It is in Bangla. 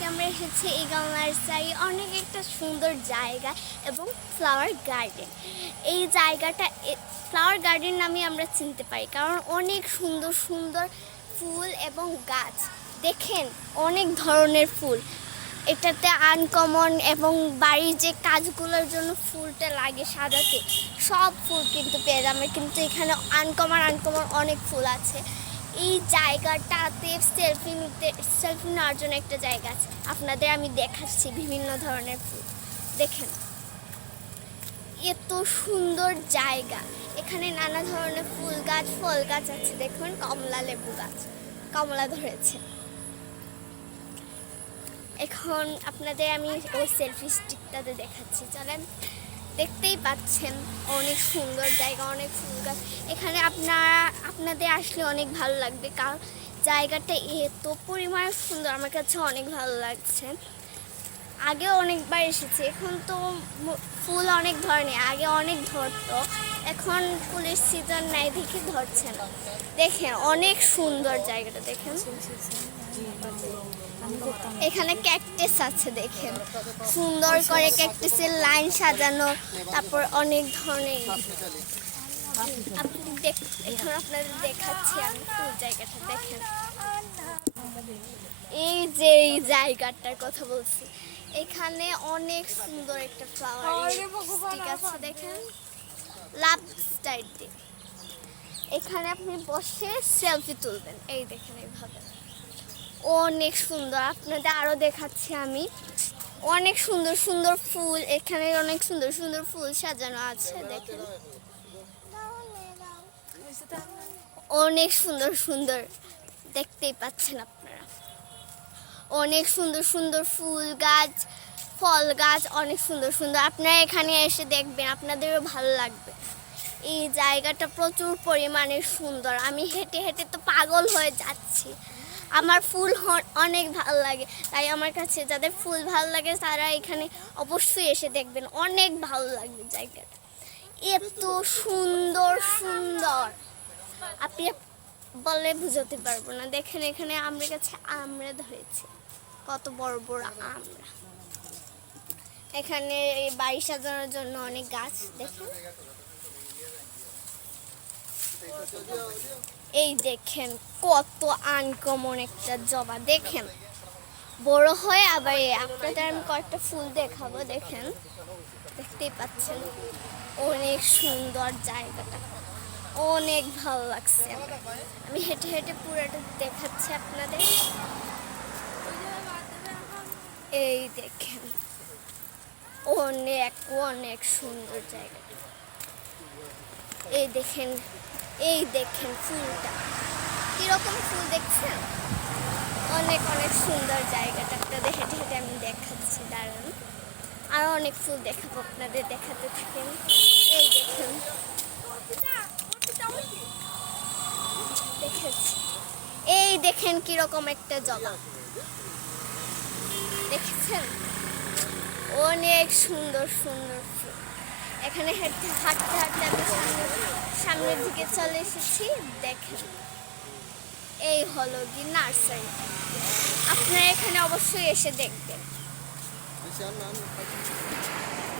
আজকে আমরা এসেছি ইগল নার্সারি, অনেক একটা সুন্দর জায়গা এবং ফ্লাওয়ার গার্ডেন। এই জায়গাটা ফ্লাওয়ার গার্ডেন নামে আমরা চিনতে পারি, কারণ অনেক সুন্দর সুন্দর ফুল এবং গাছ। দেখেন অনেক ধরনের ফুল, এটাতে আনকমন এবং বাড়ির যে কাজগুলোর জন্য ফুলটা লাগে সাজাতে, সব ফুল কিন্তু পেয়ে যাবে। কিন্তু এখানে আনকমন অনেক ফুল আছে। এই জায়গাটাতে সেলফি নেওয়ার জন্য একটা জায়গা আছে, আপনাদের আমি দেখাচ্ছি বিভিন্ন ধরনের ফুল। দেখেন এত সুন্দর জায়গা, এখানে নানা ধরনের ফুল গাছ ফল গাছ আছে। দেখুন কমলা লেবু গাছ, কমলা ধরেছে। এখন আপনাদের আমি ওই সেলফি স্টিকটাতে দেখাচ্ছি, চলেন। দেখতেই পাচ্ছেন অনেক সুন্দর জায়গা, অনেক ফুল গাছ। এখানে আপনাদের আসলে অনেক ভালো লাগবে, কারণ জায়গাটা এত পরিমাণে সুন্দর, আমার কাছে অনেক ভালো লাগছে। আগে অনেকবার এসেছি, এখন তো ফুল অনেক ধরনের, আগে অনেক ধরতো, এখন ফুলের সিজন নাই দেখে ধরছে না। দেখেন অনেক সুন্দর জায়গাটা, দেখেন এখানে ক্যাকটাস আছে, দেখেন সুন্দর করে ক্যাকটাসের লাইন সাজানো, তারপর অনেক ধরনের। এখন আপনাদের দেখাচ্ছি আমি ফুল জায়গাটা, দেখেন এই যে এই জায়গাটার কথা বলছি, এখানে অনেক সুন্দর একটা ফ্লাওয়ার স্টিক আছে, দেখেন লাভ স্টাইল দিয়ে। এখানে আপনি বসে সেলফি তুলবেন, এই দেখেন এইভাবে অনেক সুন্দর। আপনাদের আরো দেখাচ্ছি আমি, অনেক সুন্দর সুন্দর ফুল, এখানে অনেক সুন্দর সুন্দর ফুল সাজানো আছে, দেখেন অনেক সুন্দর সুন্দর, দেখতেই পাচ্ছেন আপনারা অনেক সুন্দর সুন্দর ফুল গাছ ফল গাছ, অনেক সুন্দর সুন্দর। আপনারা এখানে এসে দেখবেন, আপনাদেরও ভালো লাগবে। এই জায়গাটা প্রচুর পরিমাণে সুন্দর, আমি হেঁটে হেঁটে তো পাগল হয়ে যাচ্ছি। আমার ফুল অনেক ভালো লাগে, তাই আমার কাছে যাদের ফুল ভালো লাগে তারা এখানে অবশ্যই এসে দেখবেন, অনেক ভালো লাগবে জায়গাটা। এত সুন্দর সুন্দর আপনি বলে বুঝাতে পারবো না। দেখেন এখানে আমার কাছে আমরা ধরেছি, কত বড় বড় আমরা। এখানে বাড়ি সাজানোর জন্য অনেক গাছ, দেখেন এই দেখেন কত আনকমন একটা জবা, দেখেন বড় হয় আবার। আপনাদের আমি কয়েকটা ফুল দেখাবো, দেখেন দেখতেই পাচ্ছেন অনেক সুন্দর জায়গাটা, অনেক ভালো লাগছে। আমি হেঁটে হেঁটে পুরোটা দেখাচ্ছি আপনাদের, এই দেখেন অনেক অনেক সুন্দর জায়গাটা। এই দেখেন এই দেখেন ফুলটা কিরকম ফুল, দেখছেন অনেক অনেক সুন্দর জায়গাটা। আপনাদের হেঁটে হেঁটে আমি দেখাচ্ছি, দাঁড়ান আরো অনেক ফুল দেখাবো, আপনাদের দেখাতে থাকেন। এই দেখেন দেখেছি, এই দেখেন কিরকম একটা জবা, দেখেছেন অনেক সুন্দর সুন্দর ফুল। এখানে হাঁটতে হাঁটতে আমি সামনের দিকে চলে এসেছি, দেখেন এই হলো কি নার্সারি। আপনারা এখানে অবশ্যই এসে দেখবেন।